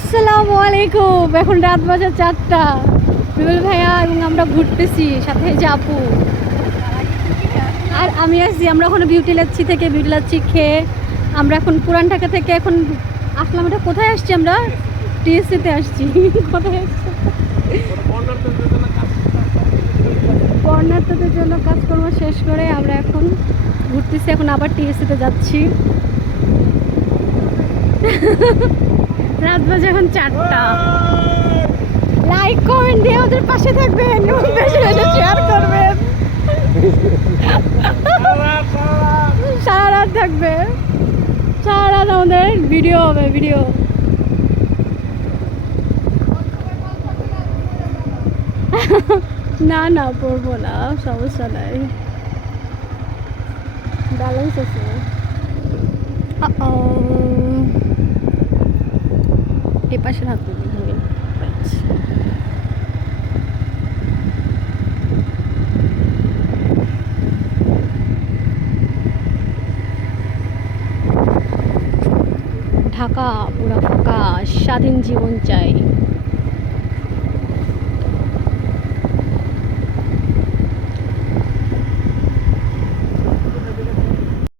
আসসালামু আলাইকুম। এখন রাত বাজে 4টা। রুবেল ভাইয়া এবং আমরা ঘুরতেছি, সাথে যে আপু আর আমি আসছি। আমরা এখন বিউটি লাচ্ছি খেয়ে আমরা এখন পুরান ঢাকা থেকে এখন আসলাম। এটা কোথায় আসছি? আমরা টিএসসিতে আসছি। কোথায় আসছি? বর্ণার্থীদের জন্য কাজকর্ম শেষ করে আমরা এখন ঘুরতেছি। এখন আবার টিএসসিতে যাচ্ছি। রাত বাজে এখন 4টা। লাইক কমেন্ট দিয়ে ওদের পাশে থাকবেন এবং বেশি বেশি শেয়ার করবেন। সারা রাত থাকবে, সারা রাত আমাদের ভিডিও হবে। না না পড়বো না, সমস্যা নাই, ব্যালেন্স আছে। এই পাশের হাত ধরে ঢাকা পুরা ফাঁকা, স্বাধীন জীবন চাই।